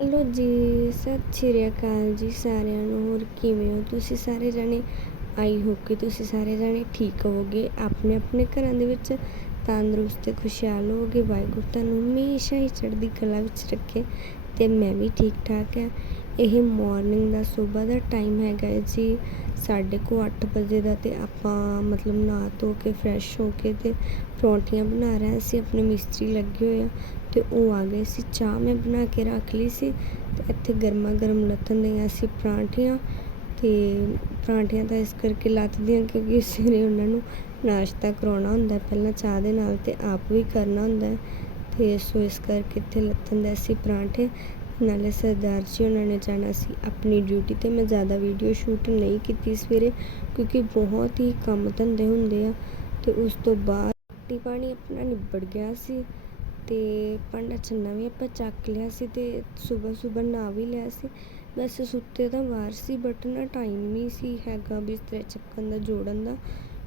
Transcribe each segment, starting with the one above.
Hello ਜੀ, ਸਤਿ ਸ਼੍ਰੀ ਅਕਾਲ ਜੀ ਸਾਰਿਆਂ ਨੂੰ, ਹੋਰ ਕਿਵੇਂ ਹੋ? ਤੁਸੀਂ ਸਾਰੇ ਜਣੇ? ਆਈ ਹੋ ਕਿ ਤੁਸੀਂ ਸਾਰੇ ਜਣੇ ਠੀਕ ਹੋਵੋਗੇ। ਆਪਣੇ ਆਪਣੇ ਘਰਾਂ ਦੇ ਵਿੱਚ ਤੰਦਰੁਸਤ ਤੇ ਖੁਸ਼ਹਾਲ ਹੋਵੋਗੇ। ਵਾਹਿਗੁਰੂ ਤੁਹਾਨੂੰ ਹਮੇਸ਼ਾ ਹੀ ਚੜ੍ਹਦੀ ਕਲਾ ਵਿੱਚ ਰੱਖੇ ਤੇ ਮੈਂ ਵੀ ਠੀਕ ਠਾਕ ਹਾਂ। ਇਹ ਮਾਰਨਿੰਗ ਦਾ ਸਵੇਰ ਦਾ ਟਾਈਮ ਹੈਗਾ ਹੈ ਜੀ। ਸਾਡੇ ਕੁ ਅੱਠ ਵਜੇ ਦਾ ਤੇ ਆਪਾਂ ਮਤਲਬ ਨਹਾ ਧੋ ਕੇ ਫਰੈਸ਼ ਹੋ ਕੇ ਤੇ ਪਰੌਂਠੀਆਂ ਬਣਾ ਰਹੇ ਸੀ ਆਪਣੇ ਮਿਸਤਰੀ ਲੱਗੇ ਹੋਏ ਆ ਅਤੇ ਉਹ ਆ ਗਏ ਸੀ। ਚਾਹ ਮੈਂ ਬਣਾ ਕੇ ਰੱਖ ਲਈ ਸੀ ਅਤੇ ਇੱਥੇ ਗਰਮਾ ਗਰਮ ਲੱਥਣ ਦੀਆਂ ਸੀ ਪਰਾਂਠੀਆਂ ਅਤੇ ਪਰਾਂਠੀਆਂ ਤਾਂ ਇਸ ਕਰਕੇ ਲੱਥਦੀਆਂ ਕਿਉਂਕਿ ਸਵੇਰੇ ਉਹਨਾਂ ਨੂੰ ਨਾਸ਼ਤਾ ਕਰਾਉਣਾ ਹੁੰਦਾ ਪਹਿਲਾਂ ਚਾਹ ਦੇ ਨਾਲ ਤੇ ਆਪ ਵੀ ਕਰਨਾ ਹੁੰਦਾ ਅਤੇ ਸੋ ਇਸ ਕਰਕੇ ਇੱਥੇ ਲੱਥਣ ਦੇ ਸੀ ਪਰਾਂਠੇ। ਨਾਲੇ ਸਰਦਾਰ ਜੀ ਉਹਨਾਂ ਨੇ ਜਾਣਾ ਸੀ ਆਪਣੀ ਡਿਊਟੀ ਤੇ। ਮੈਂ ਜ਼ਿਆਦਾ ਵੀਡੀਓ ਸ਼ੂਟ ਨਹੀਂ ਕੀਤੀ ਸਵੇਰੇ ਕਿਉਂਕਿ ਬਹੁਤ ਹੀ ਕੰਮ ਧੰਦੇ ਹੁੰਦੇ ਆ। ਅਤੇ ਉਸ ਤੋਂ ਬਾਅਦ ਰੋਟੀ ਪਾਣੀ ਆਪਣਾ ਨਿਬੜ ਗਿਆ ਸੀ। ਅਤੇ ਭਾਂਡਾ ਛੰਨਾ ਵੀ ਆਪਾਂ ਚੱਕ ਲਿਆ ਸੀ ਅਤੇ ਸਵੇਰ ਸਵੇਰ ਨਹਾ ਵੀ ਲਿਆ ਸੀ। ਵੈਸੇ ਸੁੱਤੇ ਤਾਂ ਬਾਹਰ ਸੀ ਬਟ ਨਾ ਟਾਈਮ ਨਹੀਂ ਸੀ ਹੈਗਾ ਬਿਸਤਰੇ ਚੱਕਣ ਦਾ, ਜੋੜਨ ਦਾ,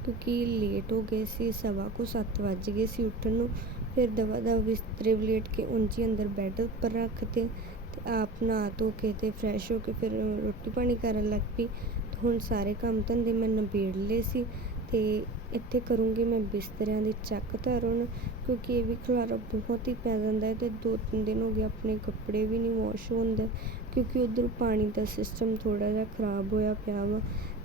ਕਿਉਂਕਿ ਲੇਟ ਹੋ ਗਏ ਸੀ, ਸਵਾ ਕੁ ਸੱਤ ਵੱਜ ਗਏ ਸੀ ਉੱਠਣ ਨੂੰ। ਫਿਰ ਦਵਾ ਦਵਾ ਬਿਸਤਰੇ ਵਲੇਟ ਕੇ ਉਂਝ ਹੀ ਅੰਦਰ ਬੈੱਡ ਉੱਪਰ ਰੱਖ ਤੇ ਤੇ ਆਪ ਨਹਾ ਧੋ ਕੇ ਅਤੇ ਫਰੈਸ਼ ਹੋ ਕੇ ਫਿਰ ਰੋਟੀ ਪਾਣੀ ਕਰਨ ਲੱਗ ਪਈ। ਹੁਣ ਸਾਰੇ ਕੰਮ ਧੰਦੇ ਮੈਂ ਨਿਬੇੜ ਲਏ ਸੀ ਅਤੇ ਇੱਥੇ ਕਰੂੰਗੀ ਮੈਂ ਬਿਸਤਰਿਆਂ ਦੀ ਚੱਕ ਧਰਨ, ਕਿਉਂਕਿ ਇਹ ਵੀ ਖਿਲਾਰਾ ਬਹੁਤ ਹੀ ਪੈ ਜਾਂਦਾ ਹੈ ਤੇ ਦੋ ਤਿੰਨ ਦਿਨ ਹੋ ਗਏ ਆਪਣੇ ਕੱਪੜੇ ਵੀ ਨਹੀਂ ਵਾਸ਼ ਹੁੰਦੇ, ਕਿਉਂਕਿ ਉਧਰ ਪਾਣੀ ਦਾ ਸਿਸਟਮ ਥੋੜ੍ਹਾ ਜਿਹਾ ਖਰਾਬ ਹੋਇਆ ਪਿਆ ਵਾ।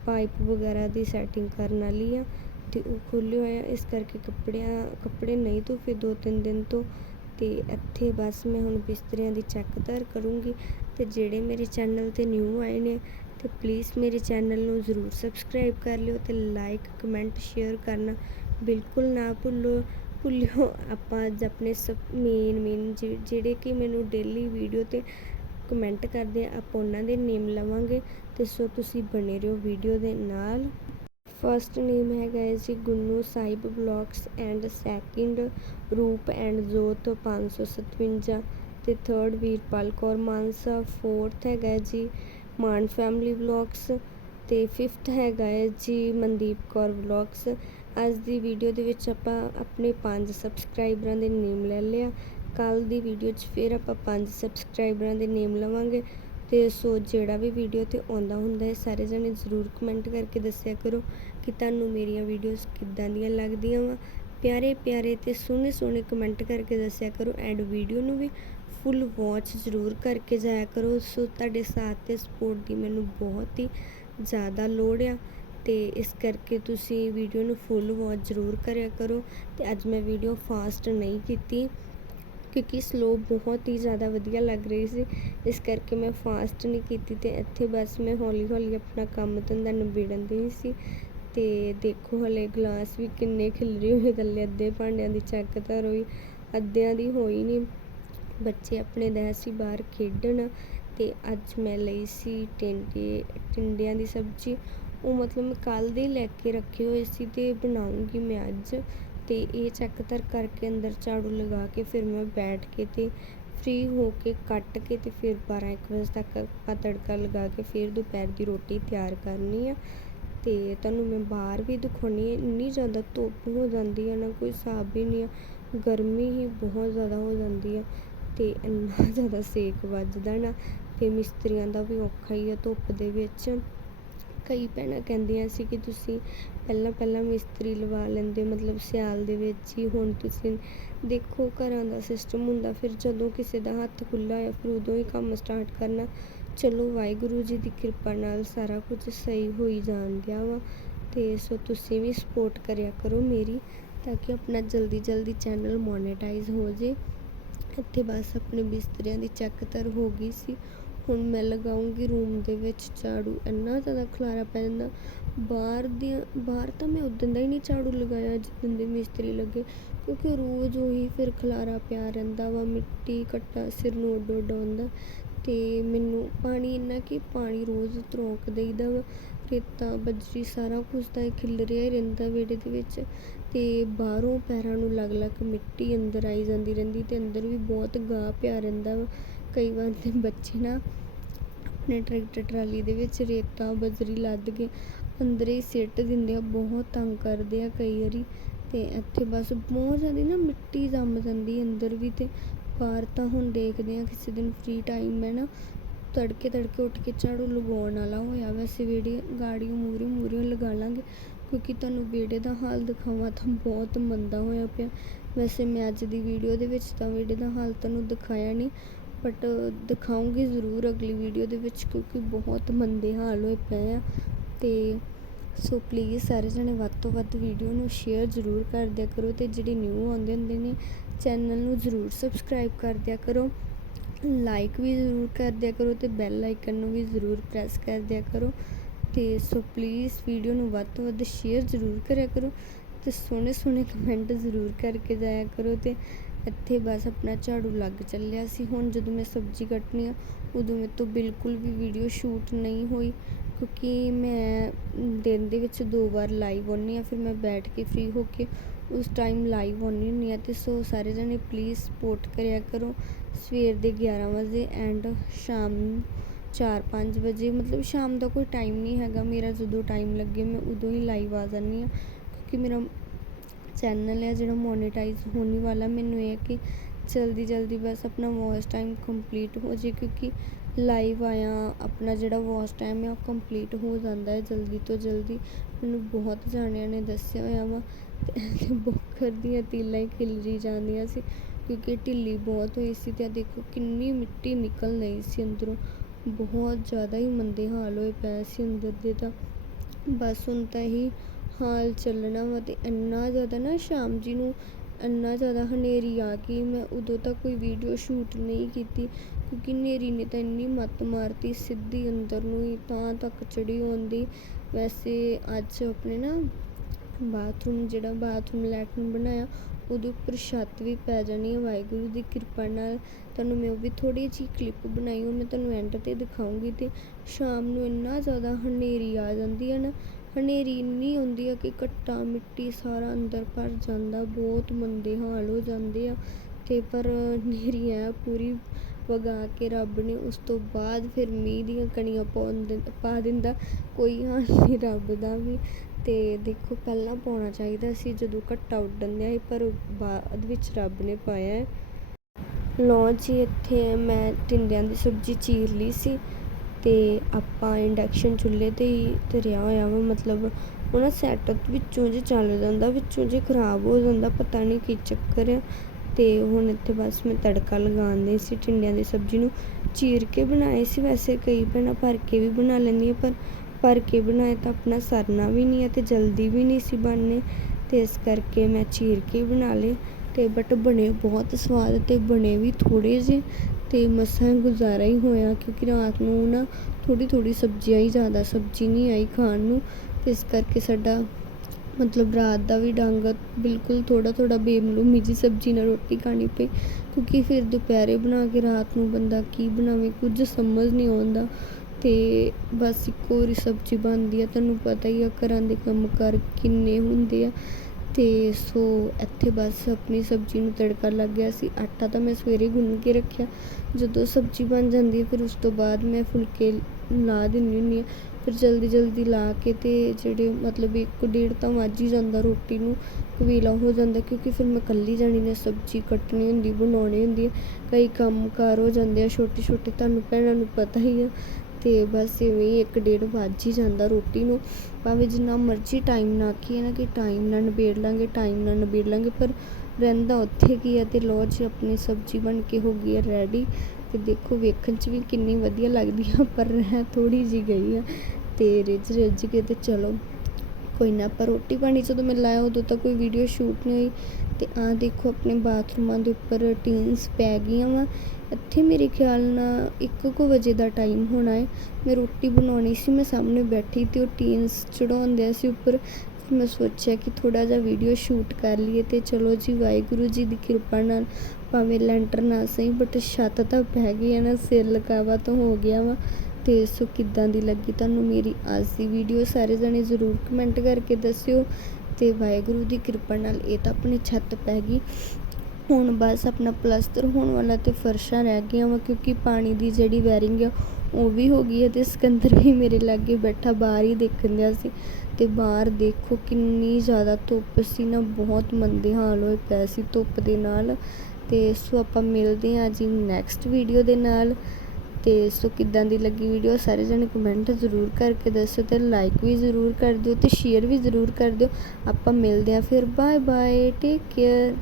ਪਾਈਪ ਵਗੈਰਾ ਦੀ ਸੈਟਿੰਗ ਕਰਨ ਵਾਲੀ ਆ ਅਤੇ ਉਹ ਖੁੱਲ੍ਹੇ ਹੋਏ ਆ, ਇਸ ਕਰਕੇ ਕੱਪੜਿਆਂ, ਕੱਪੜੇ ਨਹੀਂ ਧੋਤੇ ਦੋ ਤਿੰਨ ਦਿਨ ਤੋਂ। ਅਤੇ ਇੱਥੇ ਬਸ ਮੈਂ ਹੁਣ ਬਿਸਤਰਿਆਂ ਦੀ ਚੱਕ ਧਰ ਕਰੂੰਗੀ ਅਤੇ ਜਿਹੜੇ ਮੇਰੇ ਚੈਨਲ ਤੇ ਨਿਊ ਆਏ ਨੇ ਤੇ ਪਲੀਜ਼ ਮੇਰੇ ਚੈਨਲ ਨੂੰ ਜ਼ਰੂਰ ਸਬਸਕ੍ਰਾਈਬ ਕਰ ਲਿਓ ਤੇ ਲਾਈਕ ਕਮੈਂਟ ਸ਼ੇਅਰ ਕਰਨਾ ਬਿਲਕੁਲ ਨਾ ਭੁੱਲੋ। ਭੁੱਲਿਓ ਆਪਾਂ ਅੱਜ ਆਪਣੇ ਸਭ ਮੇਨ ਮੇਨ ਜਿਹੜੇ ਕਿ ਮੈਨੂੰ ਡੇਲੀ ਵੀਡੀਓ ਤੇ ਕਮੈਂਟ ਕਰਦੇ ਆ, ਆਪਾਂ ਉਹਨਾਂ ਦੇ ਨੇਮ ਲਵਾਂਗੇ। ਤੇ ਸੋ ਤੁਸੀਂ ਬਣੇ ਰਹੋ ਵੀਡੀਓ ਦੇ ਨਾਲ। ਫਰਸਟ ਨੇਮ ਹੈਗਾ ਹੈ ਜੀ Gunnu Sahib vlogs and second Roop and Jot 557 ਤੇ ਥਰਡ ਵੀਰਪਾਲ ਕੌਰ ਮਾਨਸਾ। ਫੋਰਥ ਹੈਗਾ ਜੀ ਮਾਨ ਫੈਮਿਲੀ ਵਲੌਗਸ ਤੇ ਫਿਫਥ ਹੈਗਾ ਹੈ ਜੀ ਮਨਦੀਪ ਕੌਰ ਵਲੌਗਸ। ਅੱਜ ਦੀ ਵੀਡੀਓ ਦੇ ਵਿੱਚ ਆਪਾਂ ਆਪਣੇ ਪੰਜ ਸਬਸਕ੍ਰਾਈਬਰਾਂ ਦੇ ਨੇਮ ਲੈ ਲਿਆ। ਕੱਲ ਦੀ ਵੀਡੀਓ 'ਚ ਫਿਰ ਆਪਾਂ ਪੰਜ ਸਬਸਕ੍ਰਾਈਬਰਾਂ ਦੇ ਨੇਮ ਲਵਾਂਗੇ ਤੇ ਸੋ ਜਿਹੜਾ ਵੀ ਵੀਡੀਓ ਤੇ ਆਉਂਦਾ ਹੁੰਦਾ ਹੈ, ਸਾਰੇ ਜਣੇ ਜ਼ਰੂਰ ਕਮੈਂਟ ਕਰਕੇ ਦੱਸਿਆ ਕਰੋ ਕਿ ਤੁਹਾਨੂੰ ਮੇਰੀਆਂ ਵੀਡੀਓਜ਼ ਕਿੱਦਾਂ ਦੀਆਂ ਲੱਗਦੀਆਂ ਵਾ। ਪਿਆਰੇ ਪਿਆਰੇ ਤੇ ਸੋਹਣੇ ਸੋਹਣੇ ਕਮੈਂਟ ਕਰਕੇ ਦੱਸਿਆ ਕਰੋ ਐਂਡ ਵੀਡੀਓ ਨੂੰ ਵੀ। ਫੁੱਲ ਵੋਚ ਜ਼ਰੂਰ ਕਰਕੇ ਜਾਇਆ ਕਰੋ। ਸੋ ਤੁਹਾਡੇ ਸਾਥ ਤੇ ਸਪੋਰਟ ਦੀ ਮੈਨੂੰ ਬਹੁਤ ਹੀ ਜ਼ਿਆਦਾ ਲੋੜ ਆ ਤੇ ਇਸ ਕਰਕੇ ਤੁਸੀਂ ਵੀਡੀਓ ਨੂੰ ਫੁੱਲ ਵਾਚ ਜ਼ਰੂਰ ਕਰਿਆ ਕਰੋ ਤੇ ਅੱਜ ਮੈਂ ਵੀਡੀਓ ਫਾਸਟ ਨਹੀਂ ਕੀਤੀ ਕਿਉਂਕਿ ਸਲੋ ਬਹੁਤ ਹੀ ਜ਼ਿਆਦਾ ਵਧੀਆ ਲੱਗ ਰਹੀ ਸੀ। ਇਸ ਕਰਕੇ ਮੈਂ ਫਾਸਟ ਨਹੀਂ ਕੀਤੀ ਤੇ ਇੱਥੇ ਬਸ ਮੈਂ ਹੌਲੀ ਹੌਲੀ ਆਪਣਾ ਕੰਮ ਧੰਦਾ ਨਿਬੇੜਨ ਦੀ ਸੀ ਤੇ ਦੇਖੋ ਹਲੇ ਗਲਾਸ ਵੀ ਕਿੰਨੇ ਖਿਲਰੇ ਹੋਏ ਥੱਲੇ, ਅੱਧੇ ਭਾਂਡਿਆਂ ਦੀ ਚੱਕ ਧਰ ਹੋਈ ਅੱਧਿਆਂ ਦੀ ਹੋਈ ਨਹੀਂ। ਬੱਚੇ ਆਪਣੇ ਦੇ ਸੀ ਬਾਹਰ ਖੇਡਣ ਅਤੇ ਅੱਜ ਮੈਂ ਲਈ ਸੀ ਟਿੰਡੇ, ਟਿੰਡਿਆਂ ਦੀ ਸਬਜ਼ੀ। ਉਹ ਮਤਲਬ ਮੈਂ ਕੱਲ੍ਹ ਦੇ ਲੈ ਕੇ ਰੱਖੇ ਹੋਏ ਸੀ ਅਤੇ ਬਣਾਉਂਗੀ ਮੈਂ ਅੱਜ। ਅਤੇ ਇਹ ਚੱਕ ਧਰ ਕਰਕੇ ਅੰਦਰ ਝਾੜੂ ਲਗਾ ਕੇ ਫਿਰ ਮੈਂ ਬੈਠ ਕੇ ਅਤੇ ਫ੍ਰੀ ਹੋ ਕੇ ਕੱਟ ਕੇ ਅਤੇ ਫਿਰ 12 1 ਵਜੇ ਤੱਕ ਆਪਾਂ ਤੜਕਾ ਲਗਾ ਕੇ ਫਿਰ ਦੁਪਹਿਰ ਦੀ ਰੋਟੀ ਤਿਆਰ ਕਰਨੀ ਆ। ਅਤੇ ਤੁਹਾਨੂੰ ਮੈਂ ਬਾਹਰ ਵੀ ਦਿਖਾਉਣੀ ਹੈ ਇੰਨੀ ਜ਼ਿਆਦਾ ਧੁੱਪ ਹੋ ਜਾਂਦੀ ਹੈ ਨਾ, ਕੋਈ ਹਿਸਾਬ ਹੀ ਨਹੀਂ ਆ। ਗਰਮੀ ਹੀ ਬਹੁਤ ਜ਼ਿਆਦਾ ਹੋ ਜਾਂਦੀ ਆ। ਤੇ ਇੰਨਾ ਜ਼ਿਆਦਾ ਸੇਕ ਵੱਜਦਾ ਨਾ ਅਤੇ ਮਿਸਤਰੀਆਂ ਦਾ ਵੀ ਔਖਾ ਹੀ ਆ ਧੁੱਪ ਦੇ ਵਿੱਚ। ਕਈ ਭੈਣਾਂ ਕਹਿੰਦੀਆਂ ਸੀ ਕਿ ਤੁਸੀਂ ਪਹਿਲਾਂ ਪਹਿਲਾਂ ਮਿਸਤਰੀ ਲਵਾ ਲੈਂਦੇ, ਮਤਲਬ ਸਿਆਲ ਦੇ ਵਿੱਚ ਹੀ। ਹੁਣ ਤੁਸੀਂ ਦੇਖੋ ਘਰਾਂ ਦਾ ਸਿਸਟਮ ਹੁੰਦਾ, ਫਿਰ ਜਦੋਂ ਕਿਸੇ ਦਾ ਹੱਥ ਖੁੱਲ੍ਹਾ ਹੋਇਆ, ਫਿਰ ਉਦੋਂ ਹੀ ਕੰਮ ਸਟਾਰਟ ਕਰਨਾ। ਚਲੋ ਵਾਹਿਗੁਰੂ ਜੀ ਦੀ ਕਿਰਪਾ ਨਾਲ ਸਾਰਾ ਕੁਝ ਸਹੀ ਹੋਈ ਜਾਣ ਜਾਂਦਿਆ ਵਾ ਅਤੇ ਸੋ ਤੁਸੀਂ ਵੀ ਸਪੋਰਟ ਕਰਿਆ ਕਰੋ ਮੇਰੀ, ਤਾਂ ਕਿ ਆਪਣਾ ਜਲਦੀ ਜਲਦੀ ਚੈਨਲ ਮੋਨੇਟਾਈਜ਼ ਹੋ ਜੇ। ਇੱਥੇ ਬਸ ਆਪਣੇ ਬਿਸਤਰਿਆਂ ਦੀ ਚੈੱਕ ਤਰ ਹੋ ਗਈ ਸੀ। ਹੁਣ ਮੈਂ ਲਗਾਉਂਗੀ ਰੂਮ ਦੇ ਵਿੱਚ ਝਾੜੂ। ਇੰਨਾ ਜ਼ਿਆਦਾ ਖਲਾਰਾ ਪੈ ਜਾਂਦਾ। ਬਾਹਰ ਦੀਆਂ, ਬਾਹਰ ਤਾਂ ਮੈਂ ਉਦੋਂ ਦਾ ਹੀ ਨਹੀਂ ਝਾੜੂ ਲਗਾਇਆ ਜਿੱਦਣ ਦੇ ਮਿਸਤਰੀ ਲੱਗੇ। ਕਿਉਂਕਿ ਰੋਜ਼ ਉਹੀ ਫਿਰ ਖਲਾਰਾ ਪਿਆ ਰਹਿੰਦਾ ਵਾ, ਮਿੱਟੀ ਕੱਟਾ ਸਿਰ ਨੂੰ ਉੱਡ ਉੱਡ ਆਉਂਦਾ। ਅਤੇ ਮੈਨੂੰ ਪਾਣੀ ਇੰਨਾ ਕਿ ਪਾਣੀ ਰੋਜ਼ ਤਰੋਕ ਦੇਈਦਾ ਵਾ। ਰੇਤਾ, ਬਜਰੀ ਸਾਰਾ ਕੁਝ ਤਾਂ ਖਿਲਰਿਆ ਹੀ ਰਹਿੰਦਾ ਵਿਹੜੇ ਦੇ ਵਿੱਚ। ਅਤੇ ਬਾਹਰੋਂ ਪੈਰਾਂ ਨੂੰ ਲੱਗ ਲੱਗ ਮਿੱਟੀ ਅੰਦਰ ਆਈ ਜਾਂਦੀ ਰਹਿੰਦੀ ਅਤੇ ਅੰਦਰ ਵੀ ਬਹੁਤ ਗਾਹ ਪਿਆ ਰਹਿੰਦਾ ਵਾ। ਕਈ ਵਾਰ ਤਾਂ ਬੱਚੇ ਨਾ ਆਪਣੇ ਟਰੈਕਟਰ ਟਰਾਲੀ ਦੇ ਵਿੱਚ ਰੇਤਾ, ਬਜਰੀ ਲੱਦ ਕੇ ਅੰਦਰ ਹੀ ਸਿੱਟ ਦਿੰਦੇ ਆ, ਬਹੁਤ ਤੰਗ ਕਰਦੇ ਆ ਕਈ ਵਾਰੀ। ਅਤੇ ਇੱਥੇ ਬਸ ਬਹੁਤ ਜ਼ਿਆਦਾ ਨਾ ਮਿੱਟੀ ਜੰਮ ਜਾਂਦੀ ਅੰਦਰ ਵੀ ਅਤੇ ਬਾਹਰ ਤਾਂ ਹੁਣ ਦੇਖਦੇ ਹਾਂ ਕਿਸੇ ਦਿਨ ਫ੍ਰੀ ਟਾਈਮ ਹੈ ਨਾ। ਤੜਕੇ ਤੜਕੇ ਉੱਠ ਕੇ ਝਾੜੂ ਲਗਾਉਣ ਵਾਲਾ ਹੋਇਆ ਵੈਸੇ ਵਿਹੜੇ ਗਾੜੀਆਂ ਮੂਹਰੇ ਮੂਹਰੇ ਲਗਾ ਕਿਉਂਕਿ ਤੁਹਾਨੂੰ ਵਿਹੜੇ ਦਾ ਹਾਲ ਦਿਖਾਵਾਂ ਤਾਂ ਬਹੁਤ ਮੰਦਾ ਹੋਇਆ ਪਿਆ। ਵੈਸੇ ਮੈਂ ਅੱਜ ਦੀ ਵੀਡੀਓ ਦੇ ਵਿੱਚ ਤਾਂ ਵਿਹੜੇ ਦਾ ਹਾਲ ਤੁਹਾਨੂੰ ਦਿਖਾਇਆ ਨਹੀਂ ਬਟ ਦਿਖਾਉਂਗੀ ਜ਼ਰੂਰ ਅਗਲੀ ਵੀਡੀਓ ਦੇ ਵਿੱਚ ਕਿਉਂਕਿ ਬਹੁਤ ਮੰਦੇ ਹਾਲ ਹੋਏ ਪਏ ਆ। ਤੇ ਸੋ ਪਲੀਜ਼ ਸਾਰੇ ਜਣੇ ਵੱਧ ਤੋਂ ਵੱਧ ਵੀਡੀਓ ਨੂੰ ਸ਼ੇਅਰ ਜ਼ਰੂਰ ਕਰ ਦਿਆ ਕਰੋ ਤੇ ਜਿਹੜੇ ਨਿਊ ਆਉਂਦੇ ਹੁੰਦੇ ਨੇ ਚੈਨਲ ਨੂੰ ਜ਼ਰੂਰ ਸਬਸਕ੍ਰਾਈਬ ਕਰ ਦਿਆ ਕਰੋ। ਲਾਈਕ ਵੀ ਜ਼ਰੂਰ ਕਰ ਦਿਆ ਕਰੋ ਤੇ ਬੈਲ ਆਈਕਨ ਨੂੰ ਵੀ ਜ਼ਰੂਰ ਪ੍ਰੈਸ ਕਰ ਦਿਆ ਕਰੋ। ਅਤੇ ਸੋ ਪਲੀਜ਼ ਵੀਡੀਓ ਨੂੰ ਵੱਧ ਤੋਂ ਵੱਧ ਸ਼ੇਅਰ ਜ਼ਰੂਰ ਕਰਿਆ ਕਰੋ ਅਤੇ ਸੋਹਣੇ ਸੋਹਣੇ ਕਮੈਂਟ ਜ਼ਰੂਰ ਕਰਕੇ ਜਾਇਆ ਕਰੋ ਅਤੇ ਇੱਥੇ ਬਸ ਆਪਣਾ ਝਾੜੂ ਲੱਗ ਚੱਲਿਆ ਸੀ। ਹੁਣ ਜਦੋਂ ਮੈਂ ਸਬਜ਼ੀ ਕੱਟਣੀ ਆ, ਉਦੋਂ ਮੇਰੇ ਤੋਂ ਬਿਲਕੁਲ ਵੀ ਵੀਡੀਓ ਸ਼ੂਟ ਨਹੀਂ ਹੋਈ ਕਿਉਂਕਿ ਮੈਂ ਦਿਨ ਦੇ ਵਿੱਚ ਦੋ ਵਾਰ ਲਾਈਵ ਆਉਂਦੀ ਹਾਂ, ਫਿਰ ਮੈਂ ਬੈਠ ਕੇ ਫ੍ਰੀ ਹੋ ਕੇ ਉਸ ਟਾਈਮ ਲਾਈਵ ਆਉਂਦੀ ਹੁੰਦੀ ਹਾਂ ਅਤੇ ਸੋ ਸਾਰੇ ਜਣੇ ਪਲੀਜ਼ ਸਪੋਰਟ ਕਰਿਆ ਕਰੋ ਸਵੇਰ ਦੇ 11 ਵਜੇ ਐਂਡ ਸ਼ਾਮ ਨੂੰ 4-5 ਵਜੇ, ਮਤਲਬ ਸ਼ਾਮ ਦਾ ਕੋਈ ਟਾਈਮ ਨਹੀਂ ਹੈਗਾ, ਮੇਰਾ ਜਦੋਂ ਟਾਈਮ ਲੱਗੇ ਮੈਂ ਉਦੋਂ ਹੀ ਲਾਈਵ ਆ ਜਾਂਦੀ ਹਾਂ, ਕਿਉਂਕਿ ਮੇਰਾ ਚੈਨਲ ਹੈ ਜਿਹੜਾ ਮੋਨੇਟਾਈਜ਼ ਹੋਣ ਵਾਲਾ, ਮੈਨੂੰ ਇਹ ਹੈ ਕਿ ਜਲਦੀ ਜਲਦੀ ਬਸ ਆਪਣਾ ਵਾਚ ਟਾਈਮ ਕੰਪਲੀਟ ਹੋ ਜੇ ਕਿਉਂਕਿ ਲਾਈਵ ਆਇਆ, ਆਪਣਾ ਜਿਹੜਾ ਵਾਚ ਟਾਈਮ ਹੈ ਉਹ ਕੰਪਲੀਟ ਹੋ ਜਾਂਦਾ ਹੈ, ਜਲਦੀ ਤੋਂ ਜਲਦੀ। ਮੈਨੂੰ ਬਹੁਤ ਜਾਣਿਆਂ ਨੇ ਦੱਸਿਆ ਹੋਇਆ ਵਾ, ਤੇ ਬੋਖਰ ਦੀਆਂ ਤੀਲਾਂ ਹੀ ਖਿਲਰੀ ਜਾਂਦੀਆਂ ਸੀ, ਕਿਉਂਕਿ ਢਿੱਲੀ ਬਹੁਤ ਹੋਈ ਸੀ, ਤੇ ਦੇਖੋ ਕਿੰਨੀ ਮਿੱਟੀ ਨਿਕਲ ਰਹੀ ਸੀ ਅੰਦਰੋਂ। ਬਹੁਤ ਜ਼ਿਆਦਾ ਹੀ ਮੰਦੇ ਹਾਲ ਹੋਏ ਪਏ ਸੀ ਅੰਦਰ ਦੇ ਤਾਂ। ਬਸ ਹੁਣ ਤਾਂ ਇਹੀ ਹਾਲ ਚੱਲਣਾ ਵਾ ਅਤੇ ਇੰਨਾ ਜ਼ਿਆਦਾ ਨਾ ਸ਼ਾਮ ਜੀ ਨੂੰ ਇੰਨਾ ਜ਼ਿਆਦਾ ਹਨੇਰੀ ਆ ਗਈ। ਮੈਂ ਉਦੋਂ ਤੱਕ ਕੋਈ ਵੀਡੀਓ ਸ਼ੂਟ ਨਹੀਂ ਕੀਤੀ ਕਿਉਂਕਿ ਹਨੇਰੀ ਨੇ ਤਾਂ ਇੰਨੀ ਮੱਤ ਮਾਰਤੀ ਸਿੱਧੀ ਅੰਦਰ ਨੂੰ ਹੀ ਤਾਂ ਤੱਕ ਚੜ੍ਹੀ ਆਉਂਦੀ ਵੈਸੇ ਅੱਜ ਆਪਣੇ ਨਾ ਬਾਥਰੂਮ, ਜਿਹੜਾ ਬਾਥਰੂਮ ਲੈਟਰਨ ਬਣਾਇਆ, ਉਹਦੇ ਉੱਪਰ ਛੱਤ ਵੀ ਪੈ ਜਾਣੀ ਹੈ। ਵਾਹਿਗੁਰੂ ਦੀ ਕਿਰਪਾ ਨਾਲ ਤੁਹਾਨੂੰ ਮੈਂ ਉਹ ਵੀ ਥੋੜ੍ਹੀ ਜਿਹੀ ਕਲਿੱਪ ਬਣਾਈ, ਉਹ ਮੈਂ ਤੁਹਾਨੂੰ ਐਂਡ ਤੇ ਦਿਖਾਉਂਗੀ ਅਤੇ ਸ਼ਾਮ ਨੂੰ ਇੰਨਾ ਜ਼ਿਆਦਾ ਹਨੇਰੀ ਆ ਜਾਂਦੀ ਹੈ ਨਾ, ਹਨੇਰੀ ਇੰਨੀ ਹੁੰਦੀ ਆ ਕਿ ਘੱਟਾ ਮਿੱਟੀ ਸਾਰਾ ਅੰਦਰ ਭਰ ਜਾਂਦਾ, ਬਹੁਤ ਮੰਦੇ ਹਾਲ ਹੋ ਜਾਂਦੇ ਆ। ਤੇ ਪਰ ਹਨੇਰੀ ਐ ਪੂਰੀ ਵਗਾ ਕੇ ਰੱਬ ਨੇ ਉਸ ਤੋਂ ਬਾਅਦ ਫਿਰ ਮੀਂਹ ਦੀਆਂ ਕਣੀਆਂ ਪਾਉਣ ਦਿੰ, ਪਾ ਦਿੰਦਾ, ਕੋਈ ਹਾਲ ਨਹੀਂ ਰੱਬ ਦਾ ਵੀ। ਤੇ ਦੇਖੋ ਪਹਿਲਾਂ ਪਾਉਣਾ ਚਾਹੀਦਾ ਸੀ ਜਦੋਂ ਘੱਟਾ ਉੱਡਣ ਦਿਆ ਸੀ, ਪਰ ਬਾਅਦ ਵਿੱਚ ਰੱਬ ਨੇ ਪਾਇਆ ਹੈ। ਲਓ ਜੀ, ਇੱਥੇ ਮੈਂ ਟਿੰਡਿਆਂ ਦੀ ਸਬਜ਼ੀ ਚੀਰ ਲਈ ਸੀ ਤੇ ਆਪਾਂ ਇੰਡਕਸ਼ਨ ਚੁੱਲ੍ਹੇ 'ਤੇ ਹੀ ਧਰਿਆ ਹੋਇਆ ਵਾ, ਮਤਲਬ ਉਹ ਨਾ ਸੈਟਅਪ ਵਿੱਚੋਂ ਜੇ ਚੱਲ ਜਾਂਦਾ, ਵਿੱਚੋਂ ਜੇ ਖਰਾਬ ਹੋ ਜਾਂਦਾ, ਪਤਾ ਨਹੀਂ ਕੀ ਚੱਕਰ ਆ। ਤੇ ਹੁਣ ਇੱਥੇ ਬਸ ਮੈਂ ਤੜਕਾ ਲਗਾਉਂਦੀ ਸੀ, ਟਿੰਡਿਆਂ ਦੀ ਸਬਜ਼ੀ ਨੂੰ ਚੀਰ ਕੇ ਬਣਾਏ ਸੀ, ਵੈਸੇ ਕਈ ਭੈਣਾਂ ਭਰ ਕੇ ਵੀ ਬਣਾ ਲੈਂਦੀਆਂ, ਪਰ ਭਰ ਕੇ ਬਣਾਏ ਤਾਂ ਆਪਣਾ ਸਰਨਾ ਵੀ ਨਹੀਂ ਹੈ ਤੇ ਜਲਦੀ ਵੀ ਨਹੀਂ ਸੀ ਬਣਨੇ। ਅਤੇ ਇਸ ਕਰਕੇ ਮੈਂ ਚੀਰ ਕੇ ਬਣਾ ਲਏ ਅਤੇ ਬਟ ਬਣੇ ਬਹੁਤ ਸਵਾਦ ਅਤੇ ਬਣੇ ਵੀ ਥੋੜ੍ਹੇ ਜਿਹੇ ਅਤੇ ਮਸਾਂ ਗੁਜ਼ਾਰਾ ਹੀ ਹੋਇਆ ਕਿਉਂਕਿ ਰਾਤ ਨੂੰ ਨਾ ਥੋੜ੍ਹੀ ਥੋੜ੍ਹੀ ਸਬਜ਼ੀ ਆਈ ਜ਼ਿਆਦਾ ਸਬਜ਼ੀ ਨਹੀਂ ਆਈ ਖਾਣ ਨੂੰ। ਤੇ ਇਸ ਕਰਕੇ ਸਾਡਾ ਮਤਲਬ ਰਾਤ ਦਾ ਵੀ ਡੰਗ ਬਿਲਕੁਲ ਥੋੜ੍ਹਾ ਥੋੜ੍ਹਾ ਬੇਮਲੂਮੀ ਜੀ ਸਬਜ਼ੀ ਨਾਲ ਰੋਟੀ ਖਾਣੀ ਪਈ ਕਿਉਂਕਿ ਫਿਰ ਦੁਪਹਿਰੇ ਬਣਾ ਕੇ ਰਾਤ ਨੂੰ ਬੰਦਾ ਕੀ ਬਣਾਵੇ ਕੁਝ ਸਮਝ ਨਹੀਂ ਆਉਂਦਾ। ਅਤੇ ਬਸ ਇੱਕੋ ਵਾਰੀ ਸਬਜ਼ੀ ਬਣਦੀ ਆ। ਤੁਹਾਨੂੰ ਪਤਾ ਹੀ ਆ, ਘਰਾਂ ਦੇ ਕੰਮ ਕਾਰ ਕਿੰਨੇ ਹੁੰਦੇ ਆ। ਅਤੇ ਸੋ ਇੱਥੇ ਬਸ ਆਪਣੀ ਸਬਜ਼ੀ ਨੂੰ ਤੜਕਾ ਲੱਗ ਗਿਆ ਸੀ। ਆਟਾ ਤਾਂ ਮੈਂ ਸਵੇਰੇ ਗੁੰਨ ਕੇ ਰੱਖਿਆ। ਜਦੋਂ ਸਬਜ਼ੀ ਬਣ ਜਾਂਦੀ ਹੈ ਫਿਰ ਉਸ ਤੋਂ ਬਾਅਦ ਮੈਂ ਫੁਲਕੇ ਲਾ ਦਿੰਦੀ ਹੁੰਦੀ ਹਾਂ ਫਿਰ ਜਲਦੀ ਜਲਦੀ ਲਾ ਕੇ ਅਤੇ ਜਿਹੜੇ ਮਤਲਬ ਇੱਕ ਡੇਢ ਤਾਂ ਵੱਜ ਹੀ ਜਾਂਦਾ ਰੋਟੀ ਨੂੰ, ਕਵੇਲਾ ਹੋ ਜਾਂਦਾ ਕਿਉਂਕਿ ਫਿਰ ਮੈਂ ਇਕੱਲੀ ਜਾਣੀ ਨੇ ਸਬਜ਼ੀ ਕੱਟਣੀ ਹੁੰਦੀ, ਬਣਾਉਣੀ ਹੁੰਦੀ ਹੈ ਕਈ ਕੰਮ ਕਾਰ ਹੋ ਜਾਂਦੇ ਆ, ਛੋਟੇ ਛੋਟੇ, ਤੁਹਾਨੂੰ ਭੈਣਾਂ ਨੂੰ ਪਤਾ ਹੀ ਆ। ਅਤੇ ਬਸ ਇਵੇਂ ਹੀ ਇੱਕ ਡੇਢ ਵੱਜ ਹੀ ਜਾਂਦਾ ਰੋਟੀ ਨੂੰ। ਭਾਵੇਂ ਜਿੰਨਾ ਮਰਜ਼ੀ ਟਾਈਮ ਨਾ ਆਖੀਏ ਨਾ ਕਿ ਟਾਈਮ ਨਾਲ ਨਿਬੇੜ ਲਾਂਗੇ ਟਾਈਮ ਨਾਲ ਨਿਬੇੜ ਲਾਂਗੇ, ਪਰ ਰਹਿੰਦਾ ਉੱਥੇ ਕੀ ਹੈ ਅਤੇ ਲੋ ਜੀ ਆਪਣੀ ਸਬਜ਼ੀ ਬਣ ਕੇ ਹੋ ਗਈ ਹੈ ਰੈਡੀ ਅਤੇ ਦੇਖੋ ਵੇਖਣ 'ਚ ਵੀ ਕਿੰਨੀ ਵਧੀਆ ਲੱਗਦੀ ਆ, ਪਰ ਰਹਿ ਥੋੜ੍ਹੀ ਜਿਹੀ ਗਈ ਆ ਅਤੇ ਰਿੱਝ ਰਿੱਝ ਕੇ ਅਤੇ ਚਲੋ ਕੋਈ ਨਾ ਪਰ ਰੋਟੀ ਪਾਣੀ ਜਦੋਂ ਮੈਂ ਲਾਇਆ ਉਦੋਂ ਤਾਂ ਕੋਈ ਵੀਡੀਓ ਸ਼ੂਟ ਨਹੀਂ ਹੋਈ। ਤੇ ਆਹ ਦੇਖੋ ਆਪਣੇ ਬਾਥਰੂਮਾਂ ਦੇ ਉੱਪਰ ਟੀਨਸ ਪੈ ਗਈਆਂ ਵਾ। ਇੱਥੇ ਮੇਰੇ ਖਿਆਲ ਨਾਲ 1 ਕੁ ਵਜੇ ਦਾ ਟਾਈਮ ਹੋਣਾ ਹੈ। ਮੈਂ ਰੋਟੀ ਬਣਾਉਣੀ ਸੀ, ਮੈਂ ਸਾਹਮਣੇ ਬੈਠੀ ਤੇ ਉਹ ਟੀਨਸ ਚੜਾਉਂਦੇ ਸੀ ਉੱਪਰ। ਮੈਂ ਸੋਚਿਆ ਕਿ ਥੋੜਾ ਜਿਹਾ ਵੀਡੀਓ ਸ਼ੂਟ ਕਰ ਲਈਏ ਤੇ ਚਲੋ ਜੀ, ਵਾਹਿਗੁਰੂ ਜੀ ਦੀ ਕਿਰਪਾ ਨਾਲ ਭਾਵੇਂ ਲੈਂਟਰ ਨਾ ਸਹੀ ਬਟ ਛੱਤ ਤਾਂ ਪੈ ਗਈ ਹੈ ਨਾ, ਸਿਰ ਲਗਾਵਾ ਤਾਂ ਹੋ ਗਿਆ ਵਾ। ਤੇ ਸੋ ਕਿੱਦਾਂ ਦੀ ਲੱਗੀ ਤੁਹਾਨੂੰ ਮੇਰੀ ਅੱਜ ਦੀ ਵੀਡੀਓ ਸਾਰੇ ਜਣੇ ਜ਼ਰੂਰ ਕਮੈਂਟ ਕਰਕੇ ਦੱਸਿਓ। ਅਤੇ ਵਾਹਿਗੁਰੂ ਦੀ ਕਿਰਪਾ ਨਾਲ ਇਹ ਤਾਂ ਆਪਣੀ ਛੱਤ ਪੈ ਗਈ। ਹੁਣ ਬਸ ਆਪਣਾ ਪਲਸਤਰ ਹੋਣ ਵਾਲਾ ਤੇ ਫਰਸ਼ਾਂ ਰਹਿ ਗਈਆਂ ਵਾ, ਕਿਉਂਕਿ ਪਾਣੀ ਦੀ ਜਿਹੜੀ ਵੈਰਿੰਗ ਆ, ਉਹ ਵੀ ਹੋ ਗਈ ਹੈ ਅਤੇ ਸਿਕੰਦਰ ਵੀ ਮੇਰੇ ਲਾਗੇ ਬੈਠਾ ਬਾਹਰ ਹੀ ਦੇਖਣ ਦਿਆ ਸੀ। ਅਤੇ ਬਾਹਰ ਦੇਖੋ ਕਿੰਨੀ ਜ਼ਿਆਦਾ ਧੁੱਪ ਸੀ ਨਾ, ਬਹੁਤ ਮੰਦੇ ਹਾਲ ਹੋਏ ਪਏ ਸੀ ਧੁੱਪ ਦੇ ਨਾਲ। ਅਤੇ ਸੋ ਆਪਾਂ ਮਿਲਦੇ ਹਾਂ ਜੀ ਨੈਕਸਟ ਵੀਡੀਓ ਦੇ ਨਾਲ। ਅਤੇ ਸੋ ਕਿੱਦਾਂ ਦੀ ਲੱਗੀ ਵੀਡੀਓ ਸਾਰੇ ਜਣੇ ਕਮੈਂਟ ਜ਼ਰੂਰ ਕਰਕੇ ਦੱਸਿਓ ਅਤੇ ਲਾਈਕ ਵੀ ਜ਼ਰੂਰ ਕਰ ਦਿਓ ਅਤੇ ਸ਼ੇਅਰ ਵੀ ਜ਼ਰੂਰ ਕਰ ਦਿਓ। ਆਪਾਂ ਮਿਲਦੇ ਹਾਂ ਫਿਰ ਬਾਏ ਬਾਏ ਟੇਕ ਕੇਅਰ